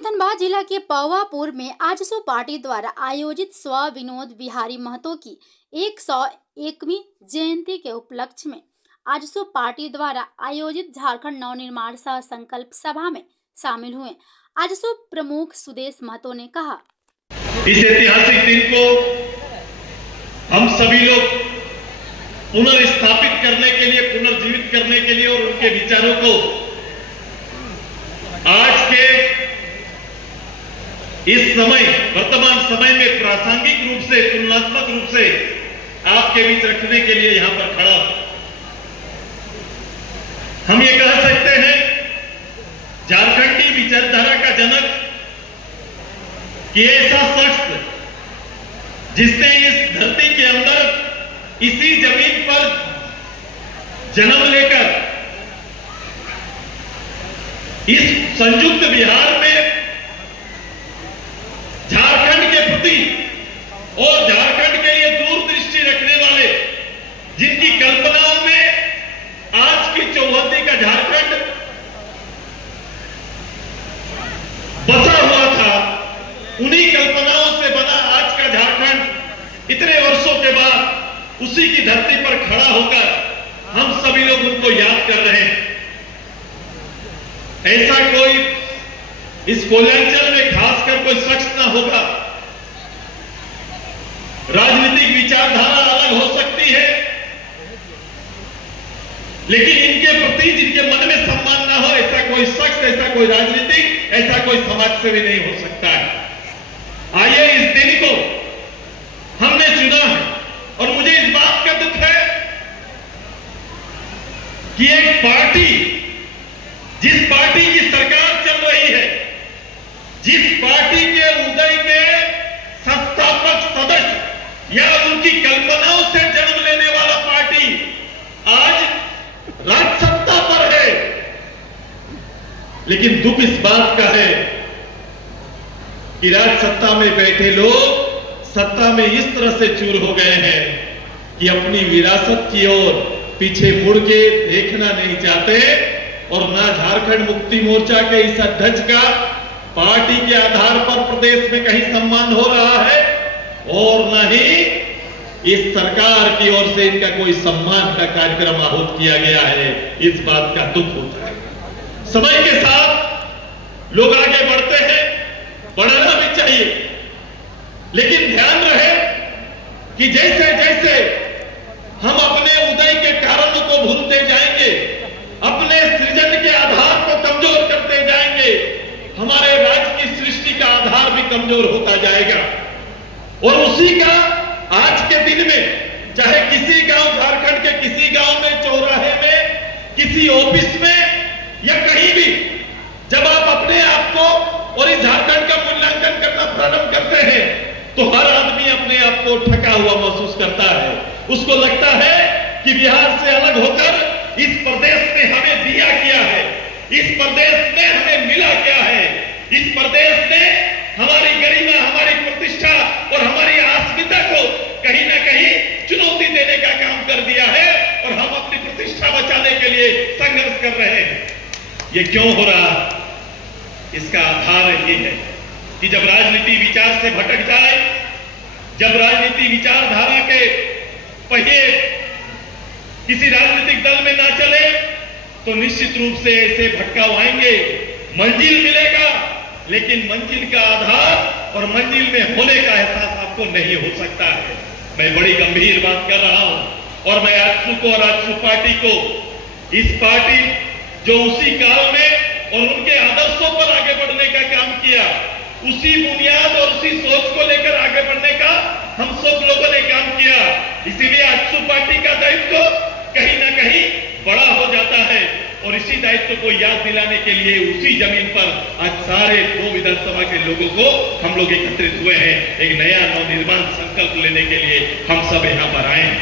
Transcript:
धनबाद जिला के पवापुर में आजसू पार्टी द्वारा आयोजित स्व विनोद बिहारी महतो की 101वीं जयंती के उपलक्ष्य में आजसू पार्टी द्वारा आयोजित झारखंड नवनिर्माण सह संकल्प सभा में शामिल हुए आजसू प्रमुख सुदेश महतो ने कहा, इस ऐतिहासिक दिन को हम सभी लोग पुनर्स्थापित करने के लिए, पुनर्जीवित करने के लिए और उनके विचारों को आज के इस समय, वर्तमान समय में प्रासंगिक रूप से, तुलनात्मक रूप से आपके बीच रखने के लिए यहां पर खड़ा हूं। हम ये कह सकते हैं, झारखंडी विचारधारा का जनक कि ऐसा शख्स जिसने इस धरती के अंदर, इसी जमीन पर जन्म लेकर इस संयुक्त बिहार में झारखंड के प्रति और झारखंड के लिए दूरदृष्टि रखने वाले, जिनकी कल्पनाओं में आज की चौहद्दी का झारखंड बसा हुआ था, उन्हीं कल्पनाओं से बना आज का झारखंड इतने वर्षों के बाद उसी की धरती पर खड़ा होकर हम सभी लोग उनको याद कर रहे हैं। ऐसा कोई इस कोयलांचल में खासकर कोई शख्स ना होगा। राजनीतिक विचारधारा अलग हो सकती है, लेकिन इनके प्रति जिनके मन में सम्मान ना हो, ऐसा कोई शख्स, ऐसा कोई राजनीतिक, ऐसा कोई समाज सेवी नहीं हो सकता है। आइए, इस दिन को हमने चुना है और मुझे इस बात का दुख है कि एक पार्टी, जिस पार्टी की सरकार चल रही है, जिस पार्टी के उदय के संस्थापक सदस्य या उनकी कल्पनाओं से जन्म लेने वाला पार्टी आज राज सत्ता पर है, लेकिन दुख इस बात का है कि राज सत्ता में बैठे लोग सत्ता में इस तरह से चूर हो गए हैं कि अपनी विरासत की ओर पीछे मुड़ के देखना नहीं चाहते और ना झारखंड मुक्ति मोर्चा के इस अध्यक्ष का पार्टी के आधार पर प्रदेश में कहीं सम्मान हो रहा है और न ही इस सरकार की ओर से इनका कोई सम्मान का कार्यक्रम आहूत किया गया है। इस बात का दुख होता है। समय के साथ लोग आगे बढ़ते हैं, बढ़ना भी चाहिए, लेकिन ध्यान रहे कि जैसे जैसे हम अपने उदय के कारणों को भूलते जाएंगे, अपने सृजन के आधार को कमजोर करते जाएंगे, हमारे राज्य की सृष्टि का आधार भी कमजोर होता जाएगा। और उसी का आज के दिन में, चाहे किसी गांव, झारखंड के किसी गांव में, चौराहे में, किसी ऑफिस में या कहीं भी, जब आप अपने आप को और इस झारखंड का मूल्यांकन करना प्रारंभ करते हैं तो हर आदमी अपने आप को ठगा हुआ महसूस करता है। उसको लगता है कि बिहार से अलग होकर इस प्रदेश ने हमें दिया क्या है, इस प्रदेश में हमें मिला क्या है, इस प्रदेश ने हमारी गरिमा, हमारी प्रतिष्ठा और हमारी अस्मिता को कहीं ना कहीं चुनौती देने का काम कर दिया है और हम अपनी प्रतिष्ठा बचाने के लिए संघर्ष कर रहे हैं। ये क्यों हो रहा? इसका आधार ये है कि जब राजनीति विचार से भटक जाए, जब राजनीति विचारधारा के पहिए किसी राजनीतिक दल में ना चले, तो निश्चित रूप से ऐसे भटकाव आएंगे। मंजिल मिलेगा, लेकिन मंजिल का आधार और मंजिल में होने का एहसास आपको नहीं हो सकता है। मैं बड़ी गंभीर बात कर रहा हूं और मैं आजसू को और आजसू पार्टी को, इस पार्टी जो उसी काल में और उनके आदर्शों पर आगे बढ़ने का काम किया, उसी बुनियाद और उसी सोच को लेकर आगे बढ़ने का हम सब लोगों ने काम किया। इसीलिए आजसू पार्टी का दायित्व कहीं ना कहीं बड़ा हो जाता है और इसी दायित्व को याद दिलाने के लिए उसी जमीन पर आज सारे 2 विधानसभा के लोगों को हम लोग एकत्रित हुए हैं। एक नया नवनिर्माण संकल्प लेने के लिए हम सब यहाँ पर आए हैं।